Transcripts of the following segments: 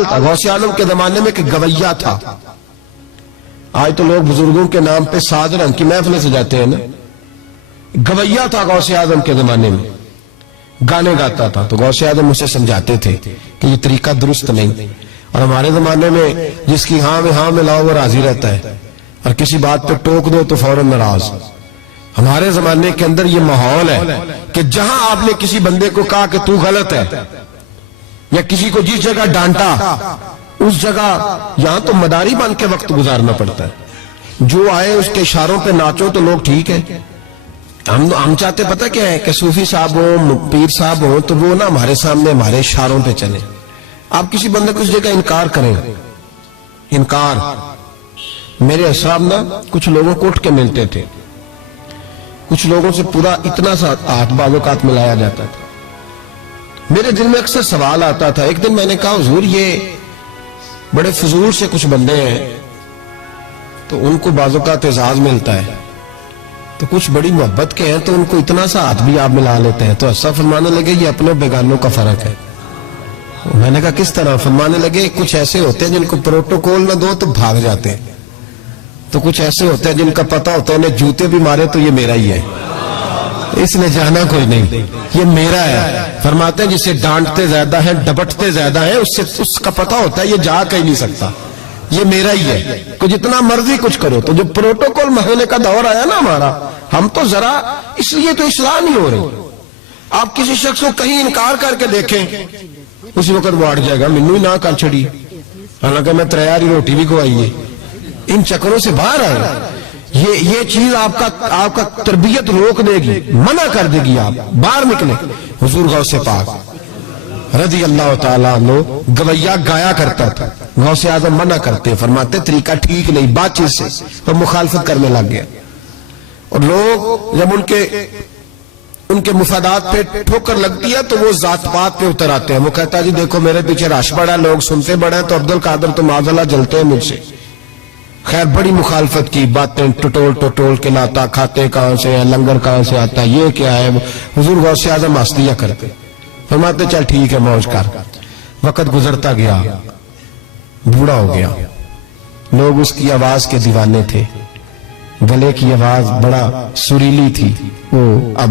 حال تھا غوث اعظم کے زمانے میں کہ گویا تھا. آج تو لوگ بزرگوں کے نام پہ ساز رنگ کی محفلیں سجاتے ہیں نا. گویا تھا غوث اعظم کے زمانے میں, گانے گاتا تھا. تو غوث اعظم اسے سمجھاتے تھے کہ یہ طریقہ درست نہیں. اور ہمارے زمانے میں جس کی ہاں میں ہاں ملاؤ وہ راضی رہتا ہے, اور کسی بات پہ ٹوک دو تو فوراً ناراض. ہمارے زمانے کے اندر یہ ماحول ہے کہ جہاں آپ نے کسی بندے کو کہا کہ تو غلط ہے, یا کسی کو جس جگہ ڈانٹا اس جگہ یہاں تو مداری بن کے وقت گزارنا پڑتا ہے. جو آئے اس کے اشاروں پہ ناچو تو لوگ ٹھیک ہے. ہم چاہتے پتہ کیا ہے کہ صوفی صاحب ہوں, پیر صاحب ہوں, تو وہ نا ہمارے سامنے ہمارے اشاروں پہ چلیں. آپ کسی بندے کو اس جگہ انکار کریں, انکار. میرے اصحاب نا کچھ لوگوں کو اٹھ کے ملتے تھے, کچھ لوگوں سے پورا اتنا سا ہاتھ بعض اوقات ملایا جاتا تھا. میرے دل میں اکثر سوال آتا تھا. ایک دن میں نے کہا حضور یہ بڑے فضول سے کچھ بندے ہیں, تو ان کو بعض اوقات اعزاز ملتا ہے, تو کچھ بڑی محبت کے ہیں تو ان کو اتنا سا ہاتھ بھی آپ ملا لیتے ہیں. تو ایسا فرمانے لگے یہ اپنوں بیگانوں کا فرق ہے. میں نے کہا کس طرح؟ فرمانے لگے کچھ ایسے ہوتے ہیں جن کو پروٹوکول نہ دو تو بھاگ جاتے ہیں, تو کچھ ایسے ہوتے ہیں جن کا پتہ ہوتا ہے انہیں جوتے بھی مارے تو یہ میرا ہی ہے, اس نے جانا کوئی نہیں, یہ میرا ہے. فرماتے ہیں جسے ڈانٹتے زیادہ ہیں ڈبٹتے زیادہ ہیں, اس کا پتہ ہوتا ہے یہ جا کہیں نہیں سکتا, یہ میرا ہی ہے. کو جتنا مرضی کچھ کرو. تو جب پروٹوکول مہینے کا دور آیا نا ہمارا, ہم تو ذرا اس لیے تو اصلاح نہیں ہو رہی. آپ کسی شخص کو کہیں انکار کر کے دیکھیں اسی وقت وہ اڑ جائے گا مینوں ہی نہ کر چھڑی, حالانکہ میں تریاری روٹی بھی کھوائی ہے. ان چکروں سے باہر آئے. یہ چیز آپ کا تربیت روک دے گی, منع کر دے گی, آپ باہر نکلیں. حضور غوث پاک رضی اللہ تعالیٰ عنہ گویا گایا کرتا تھا. غوث اعظم منع کرتے, فرماتے طریقہ ٹھیک نہیں, بات چیز سے وہ مخالفت کرنے لگ گیا. اور لوگ جب ان کے مفادات پہ ٹھوکر لگتی ہے تو وہ ذات پات پہ اتر آتے ہیں. وہ کہتا ہے جی دیکھو میرے پیچھے رش بڑا ہے, لوگ سنتے بڑے ہیں, تو عبد القادر تو معاذ اللہ جلتے ہیں مجھ سے. خیر بڑی مخالفت کی, باتیں ٹٹول کے لاتا, کھاتے کہاں سے ہیں, لنگر کہاں سے آتا ہے, یہ کیا ہے. حضور غوث اعظم مستیاں کرتے, فرماتے چل ٹھیک ہے موج کر. وقت گزرتا گیا, بوڑھا ہو گیا, لوگ اس کی آواز کے دیوانے تھے. گلے کی آواز بڑا سریلی تھی, وہ اب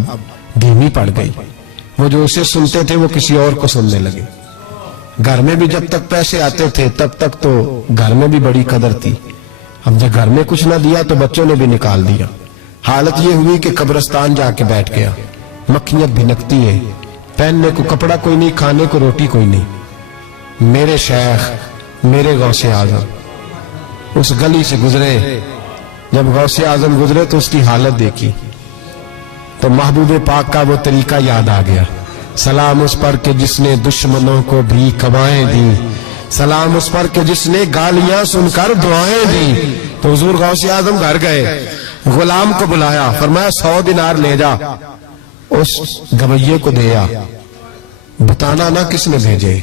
دھیمی پڑ گئی. وہ جو اسے سنتے تھے وہ کسی اور کو سننے لگے. گھر میں بھی جب تک پیسے آتے تھے تب تک تو گھر میں بھی بڑی قدر تھی. اب جب گھر میں کچھ نہ دیا تو بچوں نے بھی نکال دیا. حالت یہ ہوئی کہ قبرستان جا کے بیٹھ گیا. مکھیاں بھنکتی ہیں, پہننے کو کپڑا کوئی نہیں, کھانے کو روٹی کوئی نہیں. میرے شیخ میرے غوث اعظم اس گلی سے گزرے. جب غوث اعظم گزرے تو اس کی حالت دیکھی تو محبوب پاک کا وہ طریقہ یاد آ گیا. سلام اس پر کہ جس نے دشمنوں کو بھی کوائیں دی, سلام اس پر کہ جس نے گالیاں سن کر دعائیں دی. تو حضور غوث اعظم گھر گئے, غلام کو بلایا, فرمایا 100 دینار لے جا, اس گویے کو دیا. بتانا نہ کس نے بھیجے,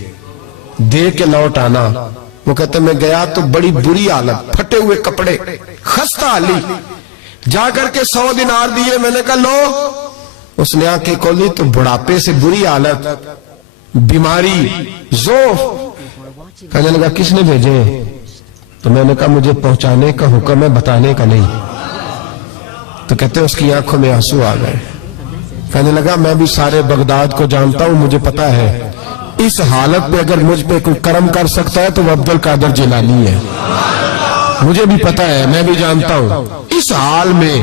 دے کے لوٹ آنا. وہ کہتے میں گیا تو بڑی بری حالت, پھٹے ہوئے کپڑے, خستہ حالی. جا کر کے 100 دینار دیے. میں نے کہا لو. اس نے آنکھیں کھولی تو بڑھاپے سے بری حالت, بیماری, ذوف. کہنے لگا کس نے بھیجے؟ تو میں نے کہا مجھے پہنچانے کا حکم ہے, بتانے کا نہیں. تو کہتے اس کی آنکھوں میں آنسو آ گئے. کہنے لگا میں بھی سارے بغداد کو جانتا ہوں, مجھے پتا ہے اس حالت پہ اگر مجھ پہ کوئی کرم کر سکتا ہے تو وہ عبد القادر جیلانی ہے. مجھے بھی پتا ہے, میں بھی جانتا ہوں. اس حال میں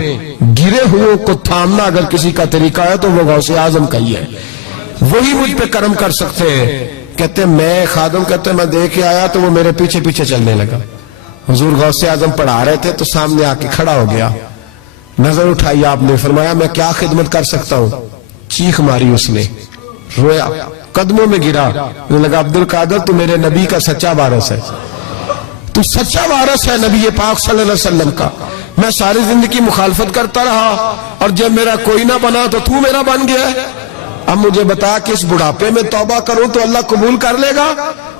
گرے ہوئے کو تھامنا اگر کسی کا طریقہ ہے تو وہ غوث اعظم کا ہی ہے, وہی مجھ پہ کرم کر سکتے ہیں. کہتے میں خادم کہتے میں دیکھ کے آیا تو وہ میرے پیچھے پیچھے چلنے لگا. حضور غوث اعظم پڑھا رہے تھے تو سامنے آ کے کھڑا ہو گیا. نظر اٹھائی آپ نے, فرمایا میں کیا خدمت کر سکتا ہوں. چیخ ماری اس نے, رویا, قدموں میں گرا. لگا عبد القادر تو میرے نبی کا سچا وارث ہے, تو سچا وارث ہے نبی پاک صلی اللہ علیہ وسلم کا. میں ساری زندگی مخالفت کرتا رہا اور جب میرا کوئی نہ بنا تو تو میرا بن گیا. اب مجھے بتا کہ اس بڑھاپے میں توبہ کروں تو اللہ قبول کر لے گا؟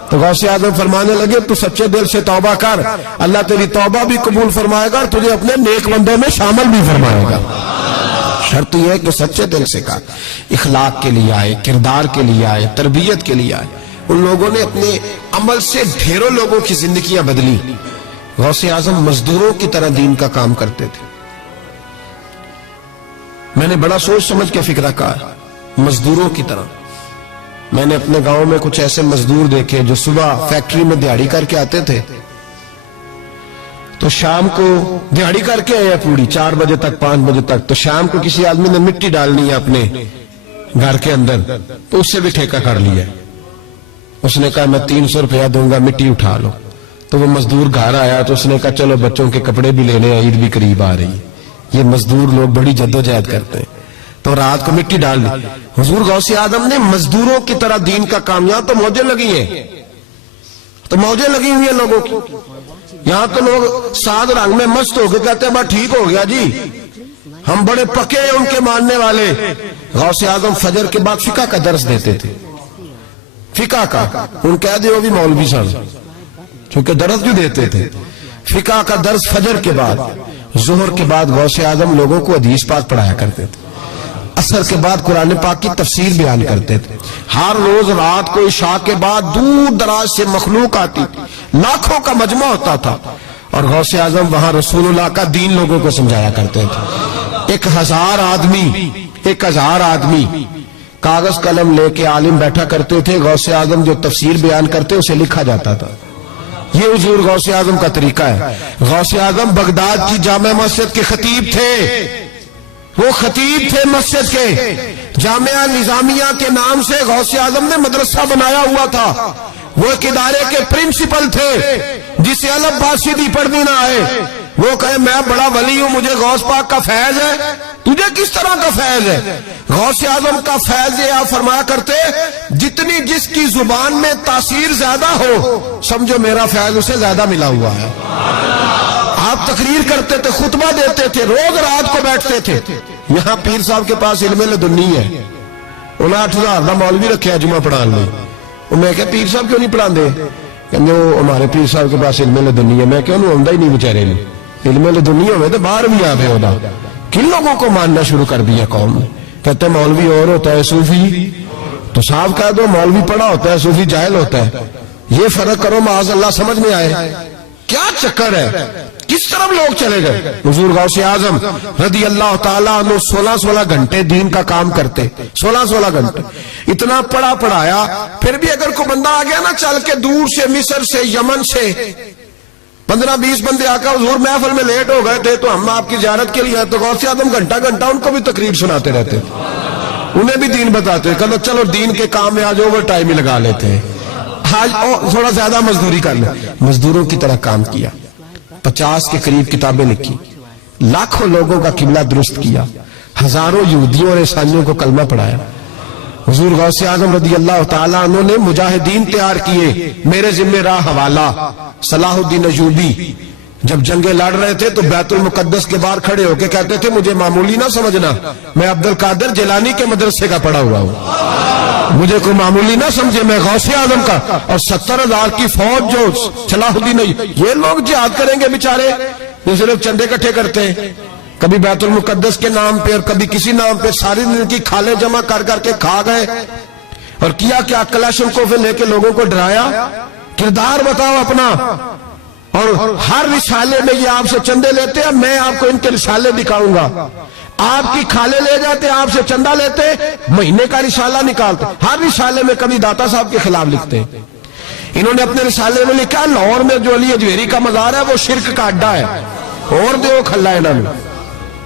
تو غوث اعظم فرمانے لگے تو سچے دل سے توبہ کر, اللہ تیری توبہ بھی قبول فرمائے گا اور تجھے اپنے نیک بندوں میں شامل بھی فرمائے گا. شرط یہ ہے کہ سچے دل سے کر, اخلاق کے لیے آئے, کردار کے لیے آئے, تربیت کے لیے آئے. ان لوگوں نے اپنے عمل سے ڈھیروں لوگوں کی زندگیاں بدلی. غوث اعظم مزدوروں کی طرح دین کا کام کرتے تھے. میں نے بڑا سوچ سمجھ کے فکرہ کہا, مزدوروں کی طرح. میں نے اپنے گاؤں میں کچھ ایسے مزدور دیکھے جو صبح فیکٹری میں دیہڑی کر کے آتے تھے, تو شام کو دیہڑی کر کے آئے پوری 4 بجے تک 5 بجے تک, تو شام کو کسی آدمی نے مٹی ڈالنی ہے اپنے گھر کے اندر, تو اس سے بھی ٹھیکہ کر لیا. اس نے کہا میں 300 روپیہ دوں گا, مٹی اٹھا لو. تو وہ مزدور گھر آیا تو اس نے کہا چلو بچوں کے کپڑے بھی لینے, عید بھی قریب آ رہی ہے. یہ مزدور لوگ بڑی جدوجہد کرتے ہیں, تو رات کو مٹی ڈال دی. حضور غوث اعظم نے مزدوروں کی طرح دین کا کام, یہاں تو موجیں لگی ہیں, تو موجیں لگی ہوئی ہیں لوگوں کی. یہاں تو لوگ ساد رنگ میں مست ہو کے کہتے ہیں بس ٹھیک ہو گیا جی, ہم بڑے پکے ہیں ان کے ماننے والے. غوث اعظم فجر کے بعد فقہ کا درس دیتے تھے, فقہ کا. ان کہہ دے وہ بھی مولوی صاحب, چونکہ درس بھی دیتے تھے. فقہ کا درس فجر کے بعد. ظہر کے بعد غوث اعظم لوگوں کو حدیث پاک پڑھایا کرتے تھے. عصر کے بعد قرآن پاک کی تفسیر بیان کرتے تھے. ہر روز رات کو عشاء کے بعد دور دراز سے مخلوق آتی تھی, لاکھوں کا مجمع ہوتا تھا, اور غوث اعظم وہاں رسول اللہ کا دین لوگوں کو سمجھایا کرتے تھے. 1000 آدمی کاغذ قلم لے کے عالم بیٹھا کرتے تھے. غوث اعظم جو تفسیر بیان کرتے اسے لکھا جاتا تھا. یہ حضور غوث اعظم کا طریقہ ہے. غوث اعظم بغداد کی جامع مسجد کے خطیب تھے. وہ خطیب تھے مسجد کے. جامعہ نظامیہ کے نام سے غوث اعظم نے مدرسہ بنایا ہوا تھا. وہ ایک ادارے کے پرنسپل تھے, جسے الف با سیدھی پڑھنی نہ آئے. وہ کہے میں بڑا ولی ہوں, مجھے غوث پاک کا فیض ہے, تجھے کس طرح کا فیض ہے؟ غوث اعظم کا فیض یہ آپ فرمایا کرتے, جتنی جس کی زبان میں تاثیر زیادہ ہو سمجھو میرا فیض اسے زیادہ ملا ہوا ہے. آپ تقریر کرتے تھے, خطبہ دیتے تھے, روز رات کو بیٹھتے تھے. یہاں پیر صاحب کے پاس علم لدنی ہے, انہیں 8000 کا مولوی رکھا جمعہ پڑھان لے. میں کہ پیر صاحب کیوں نہیں پڑھا دے؟ کہ وہ ہمارے پیر صاحب کے پاس علم لدنی ہے. میں کہ انہوں آمدہ ہی نہیں بچارے نے, علم لدنی ہوئے تو باہر بھی آ گئے. ہونا کن لوگوں کو ماننا شروع کر دیا قوم نے. کہتے ہیں مولوی اور ہوتا ہے صوفی, تو صاحب کہہ دو مولوی پڑھا ہوتا ہے صوفی جاہل ہوتا ہے. یہ فرق کرو معاذ اللہ, سمجھ میں آئے کیا چکر ہے, کس طرف لوگ چلے گئے. حضور غوث اعظم رضی اللہ تعالیٰ عنہ 16 گھنٹے دین کا کام کرتے. 16 گھنٹے اتنا پڑھا پڑھایا. پھر بھی اگر کوئی بندہ آ گیا نا چل کے دور سے, مصر سے, یمن سے, 15-20 بندے آ کر حضور محفل میں لیٹ ہو گئے تھے تو ہم آپ کی زیارت کے لیے, تو غوث اعظم گھنٹہ ان کو بھی تقریر سناتے رہتے, انہیں بھی دین بتاتے. کہ چلو دین کے کام میں آج اوور ٹائم ہی لگا لیتے ہیں, آج تھوڑا زیادہ مزدوری کر لیں. مزدوروں کی طرح کام کیا. 50 کے قریب کتابیں لکھی, لاکھوں لوگوں کا قبلہ درست کیا, ہزاروں یہودیوں اور عیسائیوں کو کلمہ پڑھایا. حضور غوث اعظم رضی اللہ تعالیٰ عنہ نے مجاہدین تیار کیے. میرے ذمہ راہ حوالہ صلاح الدین ایوبی جب جنگیں لڑ رہے تھے تو بیت المقدس کے باہر کھڑے ہو کے کہتے تھے مجھے معمولی نہ سمجھنا, میں عبد القادر جیلانی کے مدرسے کا پڑھا ہوا ہوں, مجھے کوئی معمولی نہ سمجھے, میں غوث اعظم کا. اور 70,000 کی فوج جو صلاح الدین, یہ لوگ جہاد کریں گے بیچارے, یہ صرف چندے اکٹھے کرتے ہیں, کبھی بیت المقدس کے نام پہ اور کبھی کسی نام پہ ساری دن کی کھالیں جمع کر کے کھا گئے. اور کیا کیا کلاشنکوف لے کے لوگوں کو ڈرایا. کردار بتاؤ اپنا. اور ہر رسالے میں یہ آپ سے چندے لیتے ہیں, میں آپ کو ان کے رسالے دکھاؤں گا. آپ کی کھالے لے جاتے, آپ سے چندہ لیتے, مہینے کا رسالہ نکالتے. ہر رسالے میں کبھی داتا صاحب کے خلاف لکھتے ہیں. انہوں نے اپنے رسالے میں لکھا لاہور میں جو علی اجویری کا مزار ہے وہ شرک کا اڈا ہے, اور دو کھلا انہوں نے,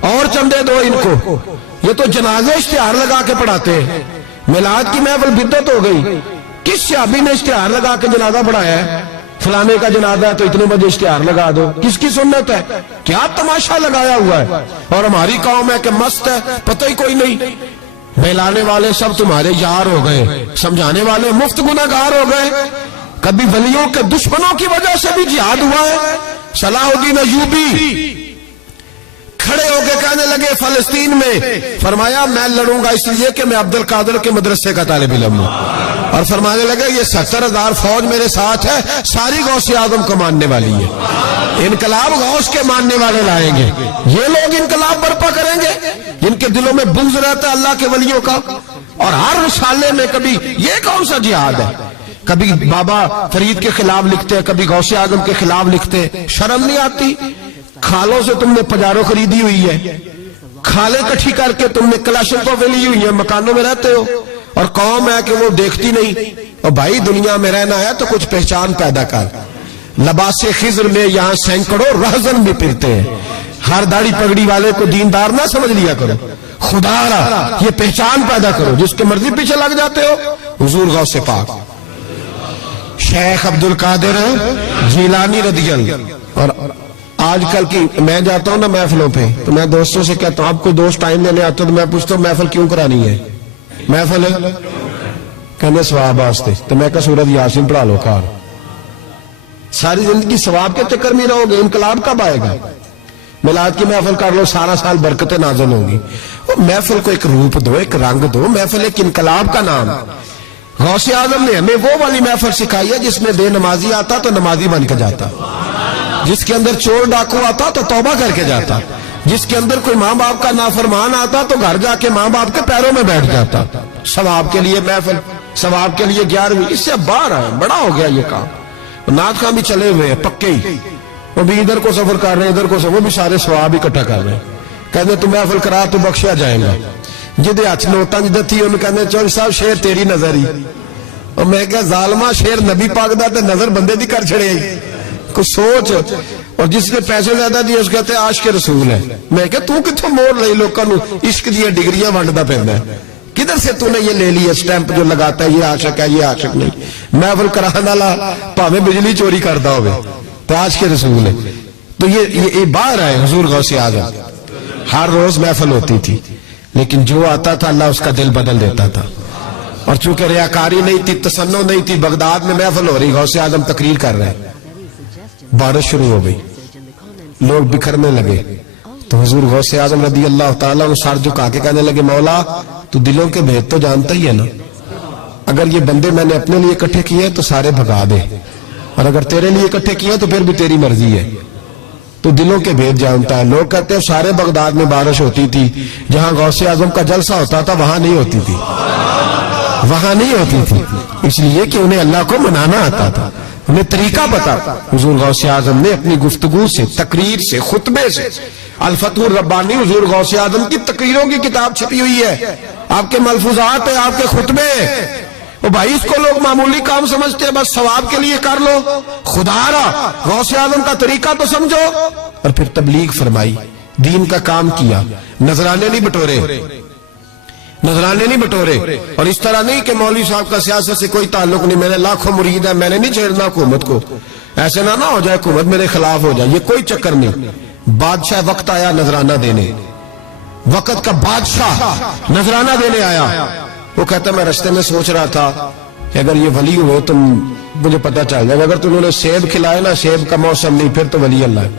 اور چندے دو ان کو. یہ تو جنازے اشتہار لگا کے پڑھاتے ہیں. میلاد کی محفل بدعت ہو گئی. کس صحابی نے اشتہار لگا کے جنازہ پڑھایا ہے؟ فلانے کا جنازہ ہے تو اتنے بجے اشتہار لگا دو. کس کی سنت ہے؟ کیا تماشا لگایا ہوا ہے. اور ہماری قوم ہے کہ مست ہے, پتہ ہی کوئی نہیں. بہلانے والے سب تمہارے یار ہو گئے, سمجھانے والے مفت گناہگار ہو گئے. کبھی ولیوں کے دشمنوں کی وجہ سے بھی جہاد ہوا ہے. صلاح الدین ایوبی کھڑے ہو کے کہنے لگے فلسطین میں, فرمایا میں لڑوں گا اس لیے کہ میں عبد القادر کے مدرسے کا طالب علم ہوں. اور فرمانے لگے یہ 70,000 فوج میرے ساتھ ہے, ساری غوث اعظم کو ماننے والی ہے. انقلاب غوث کے ماننے والے لائیں گے. یہ لوگ انقلاب برپا کریں گے جن کے دلوں میں بغض رہتا ہے اللہ کے ولیوں کا. اور ہر رسالے میں کبھی یہ کون سا جہاد ہے, کبھی بابا فرید کے خلاف لکھتے ہیں، کبھی غوث اعظم کے خلاف لکھتے ہیں. شرم نہیں آتی؟ کھالوں سے تم نے پجارو خریدی ہوئی ہے، کھالیں کٹھی کر کے تم نے کلاشنکوف لی ہوئی ہے، مکانوں میں رہتے ہو، اور قوم ہے کہ وہ دیکھتی نہیں. اور بھائی دنیا میں رہنا ہے تو کچھ پہچان پیدا کر. لباس خضر میں یہاں سینکڑوں رہزن بھی پھرتے ہیں. ہر داڑھی پگڑی والے کو دیندار نہ سمجھ لیا کرو، خدا را یہ پہچان پیدا کرو. جس کے مرضی پیچھے لگ جاتے ہو. حضور غوث پاک شیخ عبد القادر جیلانی رضی اللہ. اور آج کل کی میں جاتا ہوں نا محفلوں پہ تو میں دوستوں سے کہتا ہوں، آپ کوئی دوست ٹائم دینے آتا تو میں پوچھتا ہوں محفل کیوں کرانی ہے؟ محفل کہنے ثواب واسطے. تو میں کہا سورۃ یاسین پڑھا لو کار. ساری زندگی ثواب کے چکر میں رہو گے، انقلاب کب آئے گا؟ میلاد کی محفل کر لو، سارا سال برکتیں نازل ہوں گی. محفل کو ایک روپ دو، ایک رنگ دو. محفل ایک انقلاب کا نام. غوث اعظم نے ہمیں وہ والی محفل سکھائی ہے جس میں بے نمازی آتا تو نمازی بن کے جاتا، جس کے اندر چور ڈاکو آتا تو توبہ کر کے جاتا، جس کے اندر کوئی ماں باپ کا نافرمان آتا تو گھر جا کے ماں باپ کے پیروں میں بیٹھ جاتا. ثواب کے لیے محفل، ثواب کے لیے 11ویں. اس سے باہر ہے، بڑا ہو گیا یہ کام. نعت خواں بھی چلے ہوئے ہیں پکے ہی، وہ بھی ادھر کو سفر کر رہے ہیں، ادھر کو سفر، وہ بھی سارے ثواب اکٹھا کر رہے ہیں. کہتے تو محفل کرا تو بخشیا جائے گا. جدے ہاتھ نوٹاں جدے تھی انہوں کہتے چوہدری صاحب شیر تیری نظر ہی. اور میں کہا ظالمہ شیر نبی پاک دا تے نظر بندے دی کر چھڑے کچھ سوچ. اور جس نے پیسے زیادہ دیے اس کہتے ہیں عاشق رسول ہے. میں کہا تو کتھوں موڑ لئی لوکاں نو عشق دی ڈگریاں ونڈدا پیندا ہے؟ کدھر سے تو نے یہ لے لی اسٹیمپ جو لگاتا ہے یہ عاشق ہے یہ عاشق نہیں؟ محفل کرانے والا بھاویں بجلی چوری کردا ہوے تو عاشق رسول ہے. تو یہ باہر ہے. حضور غوث اعظم ہر روز محفل ہوتی تھی، لیکن جو آتا تھا اللہ اس کا دل بدل دیتا تھا. اور چونکہ ریاکاری نہیں تھی، تسنع نہیں تھی، بغداد میں محفل ہو رہی، غوث اعظم تقریر کر رہے ہیں، بارش شروع ہو گئی، لوگ بکھرنے لگے. تو حضور غوث اعظم رضی اللہ تعالیٰ سر جھکا کے کہنے لگے مولا تو دلوں کے بھید تو جانتا ہی ہے نا. اگر یہ بندے میں نے اپنے لیے اکٹھے کیے تو سارے بھگا دے، اور اگر تیرے لیے اکٹھے کیے تو پھر بھی تیری مرضی ہے. تو دلوں کے بھید جانتا ہے. لوگ کہتے ہیں سارے بغداد میں بارش ہوتی تھی، جہاں غوث اعظم کا جلسہ ہوتا تھا وہاں نہیں ہوتی تھی، وہاں نہیں ہوتی تھی، اس لیے کہ انہیں اللہ کو منانا آتا تھا، انہیں طریقہ پتا. حضور غوث اعظم نے اپنی گفتگو سے، تقریر سے، خطبے سے، الفتح الربانی حضور غوث اعظم کی تقریروں کی کتاب چھپی ہوئی ہے، آپ کے ملفوظات ہیں، آپ کے خطبے. اور بھائی اس کو لوگ معمولی کام سمجھتے ہیں، بس ثواب کے لیے کر لو. خدا را غوث اعظم کا طریقہ تو سمجھو. اور پھر تبلیغ فرمائی، دین کا کام کیا. نذرانے نہیں بٹورے، نذرانے نہیں بٹورے. اور اس طرح نہیں کہ مولوی صاحب کا سیاست سے کوئی تعلق نہیں، میرے لاکھوں مرید ہیں، میں نے نہیں چھیڑنا حکومت کو، ایسے نہ ہو جائے حکومت میرے خلاف ہو جائے، یہ کوئی چکر نہیں. بادشاہ وقت آیا نذرانہ دینے، وقت کا بادشاہ نذرانہ دینے آیا. وہ کہتا میں رستے میں سوچ رہا تھا کہ اگر یہ ولی ہوئے تو مجھے پتہ چل جائے گا، اگر تم نے سیب کھلائے نا، سیب کا موسم نہیں، پھر تو ولی اللہ ہے،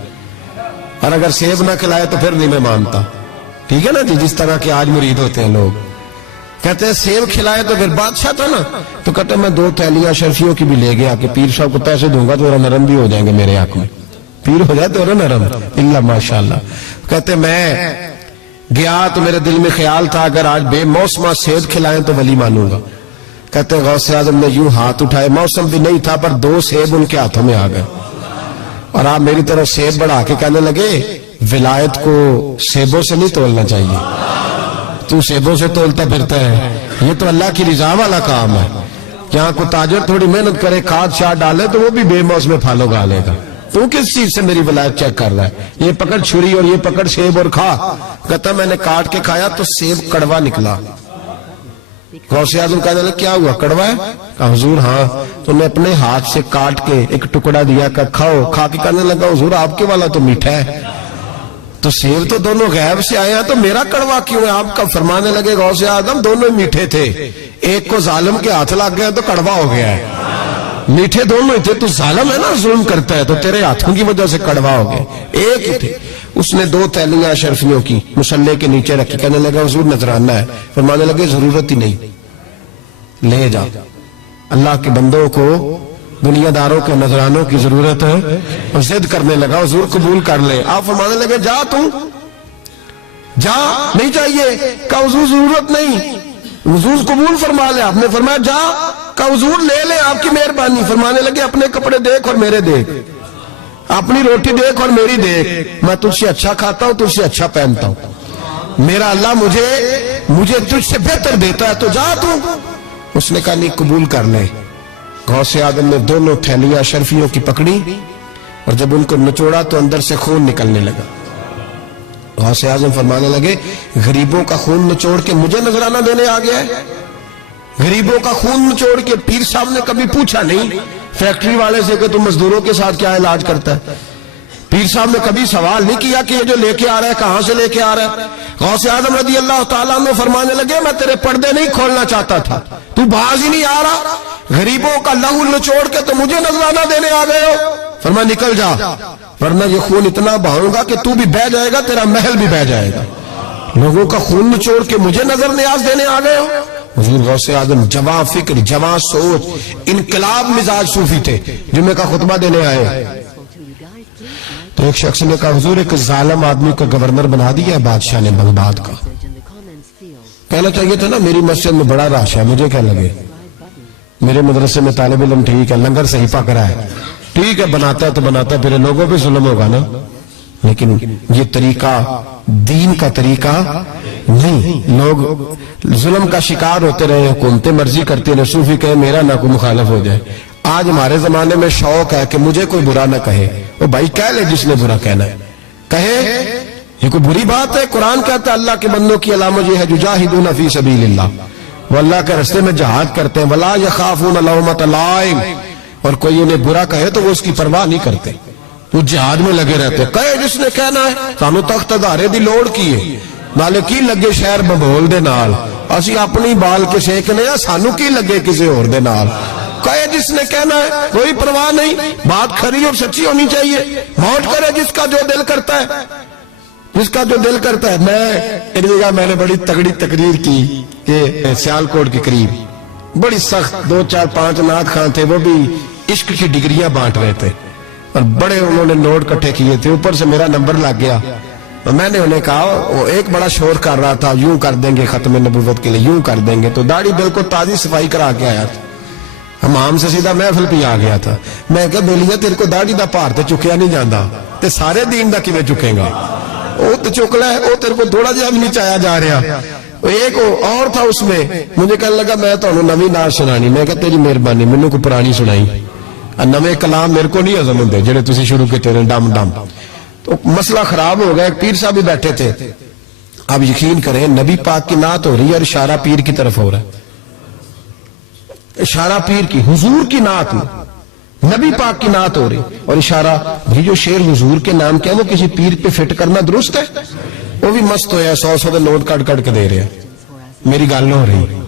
اور اگر سیب نہ کھلائے تو پھر نہیں میں مانتا. ٹھیک ہے نا جی، جس طرح کے آج مرید ہوتے ہیں لوگ، کہتے ہیں سیب کھلائے تو پھر بادشاہ تھا نا. تو کہتے ہیں میں 2 تھیلیاں شرفیوں کی بھی لے گیا کہ پیر صاحب کو پیسے دوں گا تو نرم بھی ہو جائیں گے میرے حق میں، پیر ہو جائے تو نرم اللہ ماشاءاللہ. کہتے میں گیا تو میرے دل میں خیال تھا اگر آج بے موسمہ سیب کھلائیں تو ولی مانوں گا. کہتے ہیں غوث اعظم نے یوں ہاتھ اٹھائے، موسم بھی نہیں تھا پر 2 سیب ان کے ہاتھوں میں آ گئے، اور آپ میری طرف سیب بڑھا کے کہنے لگے ولایت کو سیبوں سے نہیں تولنا چاہیے، تو سیبوں سے تولتا پھرتا ہے، یہ تو اللہ کی رضا والا کام ہے. یہاں کو تاجر تھوڑی محنت کرے، کھاد شاد ڈالے تو وہ بھی بے موسم پھل اگا لے گا. تو کس چیز سے میری ولایت چیک کر رہا ہے؟ یہ پکڑ چھری اور یہ پکڑ سیب اور کھا. کہتا میں نے کاٹ کے کھایا تو سیب کڑوا نکلا. غوث اعظم کہنے لگا کیا ہوا، کڑوا ہے؟ کہا حضور ہاں. تو نے اپنے ہاتھ سے کاٹ کے ایک ٹکڑا دیا کہ کھاؤ. کھا کے کہنے لگا حضور آپ کے والا تو میٹھا ہے. تو سیب تو دونوں غیب سے آئے ہیں تو میرا کڑوا کیوں ہے؟ آپ کا فرمانے لگے غوث اعظم دونوں میٹھے تھے، ایک کو ظالم کے ہاتھ لگ گیا تو کڑوا ہو گیا ہے. میٹھے دونوں ہی تھے، تو ظالم ہے نا، ظلم کرتا ہے، تو تیرے ہاتھوں کی وجہ سے کڑوا ہو گئے. ایک ہی تھے. اس نے 2 تھیلیاں شرفیوں کی مصلے کے نیچے رکھی، کہنے لگا حضور نذرانہ ہے. فرمانے لگے ضرورت ہی نہیں، لے جا. اللہ کے بندوں کو، دنیا داروں کے نذرانوں کی ضرورت ہے. اور ضد کرنے لگا حضور قبول کر لے. آپ فرمانے لگے جا تم جا، نہیں چاہیے. کہا حضور ضرورت نہیں، حضور قبول فرما لے. آپ نے فرمایا جا. کہا حضور لے لیں آپ کی مہربانی. فرمانے لگے اپنے کپڑے دیکھ اور میرے دیکھ, اپنی روٹی دیکھ اور میری دیکھ, میں تجھ سے اچھا کھاتا ہوں, تجھ سے اچھا پہنتا ہوں, میرا اللہ مجھے تجھ سے بہتر دیتا ہے, تو جا تو. اس نے کہا نہیں قبول کر لے. غوث اعظم نے دونوں تھیلیاں اشرفیوں کی پکڑی اور جب ان کو نچوڑا تو اندر سے خون نکلنے لگا. غوث اعظم فرمانے لگے غریبوں کا خون نچوڑ کے مجھے نذرانہ دینے آ گیا ہے. غریبوں کا خون نچوڑ کے. پیر صاحب نے کبھی پوچھا نہیں فیکٹری والے سے کہ تم مزدوروں کے ساتھ کیا علاج کرتا ہے. پیر صاحب نے کبھی سوال نہیں کیا کہ یہ جو لے کے آ رہا ہے کہاں سے لے کے آ رہا ہے. غوث اعظم رضی اللہ تعالیٰ عنہ فرمانے لگے میں تیرے پردے نہیں کھولنا چاہتا تھا, تو باز ہی نہیں آ رہا, غریبوں کا لہو نچوڑ کے تو مجھے نذرانہ دینے آ گئے ہو. فرمایا نکل جا ورنہ یہ خون اتنا بہاؤں گا کہ تو بھی بہ جائے گا, تیرا محل بھی بہ جائے گا. لوگوں کا خون نچوڑ کے مجھے نظر نیاز دینے آ گئے ہو. حضور غوث اعظم جواں فکر, جواں سوچ, انقلاب مزاج صوفی تھے. جمعے کا خطبہ دینے آئے تو ایک شخص نے کہا حضور ایک ظالم آدمی کو گورنر بنا دیا ہے بادشاہ نے بغداد کا. کہنا چاہیے تھا نا میری مسجد میں بڑا رش ہے, مجھے کیا لگے, میرے مدرسے میں طالب علم ٹھیک ہے, لنگر صحیح پک رہا ہے, ٹھیک ہے بناتا ہے تو بناتا ہے, پھر لوگوں پہ ظلم ہوگا نا. لیکن یہ طریقہ دین کا طریقہ نہیں. لوگ ظلم کا شکار ہوتے رہے, حکومتیں مرضی کرتی رہے, صوفی کہے میرا نہ کوئی مخالف ہو جائے. آج ہمارے زمانے میں شوق ہے کہ مجھے کوئی برا نہ کہے. وہ بھائی کہہ لے جس نے برا کہنا ہے کہے, یہ کوئی بری بات ہے. قرآن کہتا ہے اللہ کے بندوں کی علامت یہ ہے یجاہدون فی سبیل اللہ, وہ اللہ کے راستے میں جہاد کرتے ہیں. ولا یخافون لومۃ لائم, اور کوئی انہیں برا کہے تو وہ اس کی پرواہ نہیں کرتے, وہ جہاد میں لگے رہتے. کہے جس نے کہنا ہے سانو تخت ادارے دی لوڑ کی ہے, نالے کی لگے شہر ببول دے نال, اسی اپنی بال کے سیکنے ہیں, سانو کی لگے کسی اور دے نال. کہے جس نے کہنا ہے کوئی پرواہ نہیں, بات کھری اور سچی ہونی چاہیے. موج کرے جس کا جو دل کرتا ہے, جس کا جو دل کرتا ہے. میں نے بڑی تگڑی تقریر کی کہ سیالکوٹ کے قریب بڑی سخت 2 4 5 نعت خان تھے, وہ بھی عشق کی ڈگریاں بانٹ رہے تھے اور بڑے انہوں نے نوٹ کٹھے کیے تھے. اوپر سے میرا نمبر لگ گیا اور میں نے انہیں کہا, وہ ایک بڑا شور کر رہا تھا یوں کر دیں گے ختم نبوت کے لیے, یوں کر دیں گے. تو داڑھی بالکل تازی صفائی کرا کے آیا تھا, ہمام سے سیدھا محفل پہ آ گیا تھا. میں کہا بیلیا تیرے کو داڑھی دا پار تے چکیا نہیں جاندہ, تے سارے دین دا کیویں چکے گا, وہ تو چک لے, وہ تیرے کو تھوڑا جہا بھی نہیں چایا جا رہا. ایک اور تھا اس میں, مجھے کہنے لگا میں تو نویں نعت سنانی. میں کہا تیری مہربانی مینوں کو پرانی سنائی, نویں کلام میرے کو نہیں ہضم ہوندے جڑے تسی شروع کیتے نے ڈم ڈم. تو مسئلہ خراب ہو گیا. ایک پیر صاحب بھی بیٹھے تھے. آپ یقین کریں نبی پاک کی نعت ہو رہی ہے اور اشارہ پیر کی طرف ہو رہا ہے, اشارہ پیر کی, حضور کی نعت میں نبی پاک کی نعت ہو رہی اور اشارہ. بھی جو شعر حضور کے نام کیا وہ کسی پیر پہ فٹ کرنا درست ہے؟ وہ بھی مست ہویا 100 دے نوٹ کٹ کٹ کے دے رہے ہیں, میری گل نہ ہو رہی.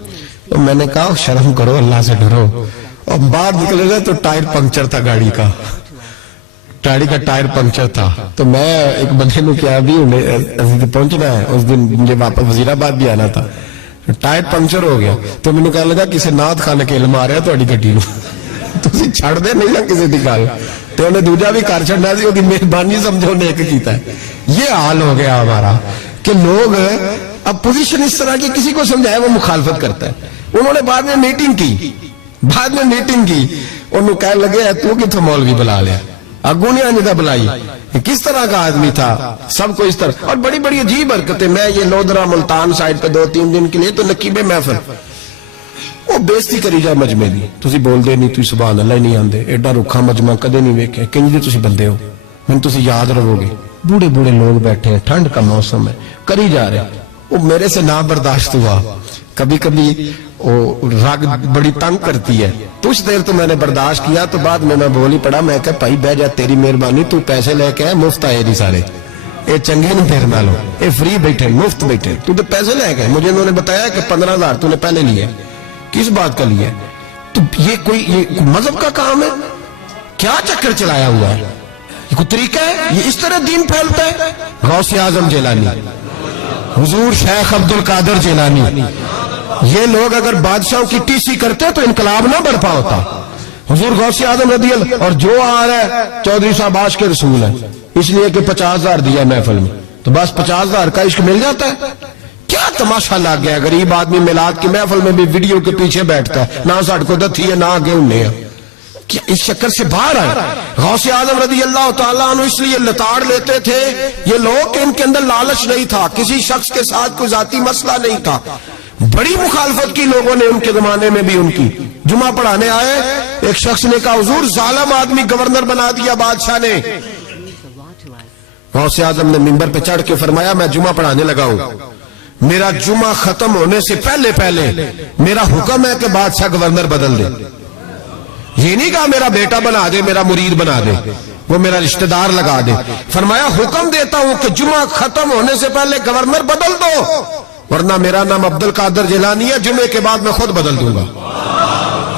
تو میں نے کہا شرم کرو, اللہ سے ڈرو. اور باہر نکلے گئے تو ٹائر پنکچر تھا گاڑی کا, گاڑی کا ٹائر پنکچر تھا. تو میں ایک بندے نے کیا بھی پہنچنا ہے, اس دن مجھے واپس وزیرآباد بھی آنا تھا, ٹائر پنکچر ہو گیا. تو مینوں کہنے لگا کسی نعت خانے کے علم آ رہا تہاڈی گڈی نوں, تسی چھڑ دے نہیں نا کسی دی گل. تے انہیں دوجا بھی کر چھڑنا سی, اودی مہربانی سمجھو نیک کیتا ہے. یہ حال ہو گیا ہمارا کہ لوگ اب پوزیشن اس طرح کی کسی کو سمجھائے وہ مخالفت کرتا ہے. انہوں نے بعد میں میٹنگ کی, انہوں کہنے لگے تو کتوں مولوی بلا لیا, اگوں نہیں آنے دا بلائی, کس طرح کا آدمی تھا, سب کو اس طرح. اور بڑی بڑی عجیب حرکتیں. میں یہ لودرا ملتان سائڈ پہ 2-3 دن کے لیے تو نقیب محفل, وہ بےزتی کری جا مجمے دی, تسی بول دے نہیں, تسی سبحان اللہ ہی نہیں آندے, ایڈا رکھا مجمع کدے نہیں ویکھیا, کنج دے تسی بندے ہو, من تسی یاد رہو گے. بوڑھے بوڑھے لوگ بیٹھے ہیں, ٹھنڈ کا موسم ہے, کری جا رہے. وہ میرے سے نہ برداشت ہوا. کبھی کبھی وہ رگ بڑی تنگ کرتی ہے, کچھ دیر تو میں نے برداشت کیا, تو بعد میں بول ہی پڑا. میں کہا بھائی بہ جا, تیری مہربانی, تو پیسے لے کے مفت آئے نہیں سارے, اے چنگے نہیں تیرے نالوں, اے فری بیٹھے مفت بیٹھے, تو پیسے لے گئے. مجھے انہوں نے بتایا کہ 15,000 تو نے پہلے لیے, کس بات کا لیے؟ تو یہ کوئی مذہب کا کام ہے کیا؟ چکر چلایا ہوا ہے, یہ کوئی طریقہ ہے؟ یہ اس طرح دین پھیلتا ہے؟ غوث اعظم جیلانی, حضور شیخ عبد القادر جیلانی, یہ لوگ اگر بادشاہوں کی ٹی سی کرتے تو انقلاب نہ برپا ہوتا. حضور غوث اعظم رضی اللہ, اور جو آ رہا ہے چودھری صاحب عاش کے رسول ہے, اس لیے کہ 50,000 دیا محفل میں, تو بس 50,000 کا عشق مل جاتا ہے. کیا تماشا لگ گیا, غریب آدمی میلاد کی محفل میں بھی ویڈیو کے پیچھے بیٹھتا ہے, نہ ساڑھ کو دتھی ہے نہ آگے انہیں ہے. کیا اس چکر سے باہر آئے. غوث اعظم رضی اللہ تعالیٰ عنہ اس لیے لتاڑ لیتے تھے یہ لوگ کہ ان کے اندر لالچ نہیں تھا, کسی شخص کے ساتھ کوئی ذاتی مسئلہ نہیں تھا. بڑی مخالفت کی لوگوں نے ان کے زمانے میں بھی ان کی. جمعہ پڑھانے آئے, ایک شخص نے کہا حضور ظالم آدمی گورنر بنا دیا بادشاہ نے. غوث اعظم نے منبر پہ چڑھ کے فرمایا میں جمعہ پڑھانے لگا ہوں, میرا جمعہ ختم ہونے سے پہلے میرا حکم ہے کہ بادشاہ گورنر بدل دے. یہ نہیں کہا میرا بیٹا بنا دے, میرا مرید بنا دے, وہ میرا رشتہ دار لگا دے. فرمایا حکم دیتا ہوں کہ جمعہ ختم ہونے سے پہلے گورنر بدل دو, ورنہ میرا نام عبد القادر جیلانی ہے, جمعے کے بعد میں خود بدل دوں گا,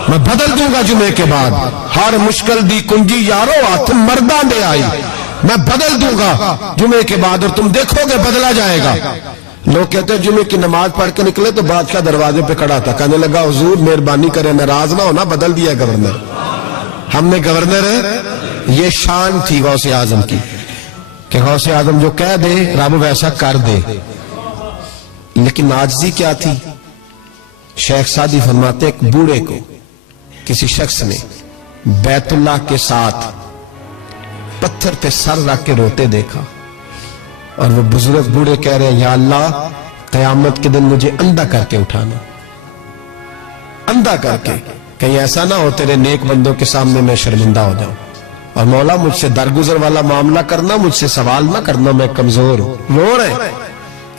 میں بدل دوں گا جمعے کے بعد. ہر مشکل دی کنجی یارو ہاتھ مرداں دے آئی, میں بدل دوں گا جمعے کے بعد, اور تم دیکھو گے بدلا جائے گا. لوگ کہتے ہیں جمعے کی نماز پڑھ کے نکلے تو بادشاہ دروازے پہ کھڑا تھا, کہنے لگا حضور مہربانی کرے ناراض نہ ہونا, بدل دیا گورنر, ہم نے گورنر. یہ شان تھی غوث اعظم کی کہ غوث اعظم جو کہہ دے رب ویسا کر دے. لیکن عاجزی کیا تھی. شیخ سعدی فرماتے ایک بوڑھے کو کسی شخص نے بیت اللہ کے ساتھ پتھر پہ سر رکھ کے روتے دیکھا, اور وہ بزرگ بوڑھے کہہ رہے ہیں یا اللہ قیامت کے دن مجھے اندھا کر کے اٹھانا, اندھا کر کے, کہیں ایسا نہ ہو تیرے نیک بندوں کے سامنے میں شرمندہ ہو جاؤں, اور مولا مجھ سے درگزر والا معاملہ کرنا, مجھ سے سوال نہ کرنا, میں کمزور ہوں. رو رہے ہیں.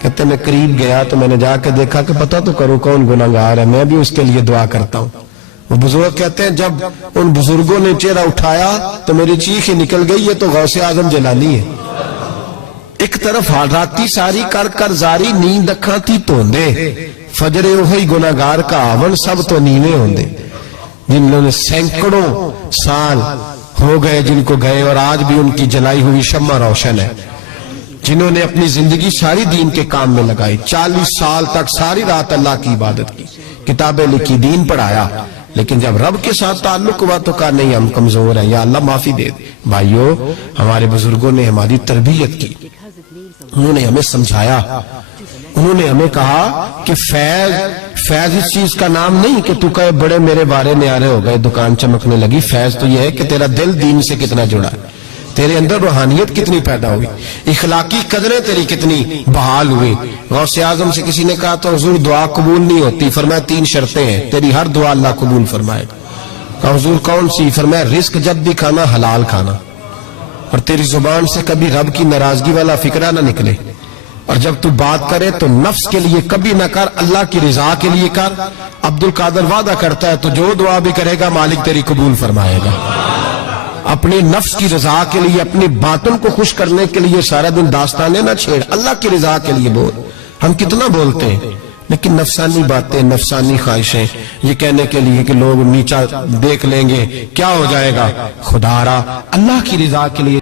کہتے میں قریب گیا تو میں نے جا کے دیکھا کہ پتہ تو کروں کون گناہگار ہے, میں بھی اس کے لیے دعا کرتا ہوں. وہ بزرگ کہتے ہیں جب ان بزرگوں نے چہرہ اٹھایا تو میری چیخ ہی نکل گئی, یہ تو غوث اعظم جیلانی ہے. ایک طرف راتی ساری کر کر زاری, نیند اکھاں تھی توندے, فجر اوہی گناہگار کا آون سب تو نیوے ہوندے. جن لوگوں نے سینکڑوں سال ہو گئے جن کو گئے, اور آج بھی ان کی جلائی ہوئی شمع روشن ہے. جنہوں نے اپنی زندگی ساری دین کے کام میں لگائی, 40 سال تک ساری رات اللہ کی عبادت کی, کتابیں لکھی, دین پڑھایا, لیکن جب رب کے ساتھ تعلق ہوا تو کہا نہیں ہم کمزور ہیں, یا اللہ معافی دے دے. بھائیو ہمارے بزرگوں نے ہماری تربیت کی, انہوں نے ہمیں سمجھایا, انہوں نے ہمیں کہا کہ فیض اس چیز کا نام نہیں کہ تو کہے بڑے میرے بارے نیارے ہو گئے, دکان چمکنے لگی. فیض تو یہ ہے کہ تیرا دل دین سے کتنا جڑا ہے, تیرے اندر روحانیت کتنی پیدا ہوئی, اخلاقی قدریں تیری کتنی بحال ہوئی. غوث اعظم سے کسی نے کہا تو حضور دعا قبول نہیں ہوتی, فرمایا 3 شرطیں ہیں, تیری ہر دعا اللہ قبول فرمائے گا. کہا حضور کون سی؟ فرمایا رزق جب بھی کھانا حلال کھانا, اور تیری زبان سے کبھی رب کی ناراضگی والا فکرہ نہ نکلے, اور جب تو بات کرے تو نفس کے لیے کبھی نہ کر, اللہ کی رضا کے لیے کر. عبد القادر وعدہ کرتا ہے تو جو دعا بھی کرے گا مالک تیری قبول فرمائے گا. اپنے نفس کی رضا کے لیے, اپنے باطن کو خوش کرنے کے لیے سارا دن داستانے نہ چھیڑ, اللہ کی رضا کے لیے بول. ہم کتنا بولتے ہیں لیکن نفسانی باتیں, نفسانی خواہشیں, یہ کہنے کے لیے کہ لوگ نیچا دیکھ لیں گے کیا ہو جائے گا. خدا را اللہ کی رضا کے لیے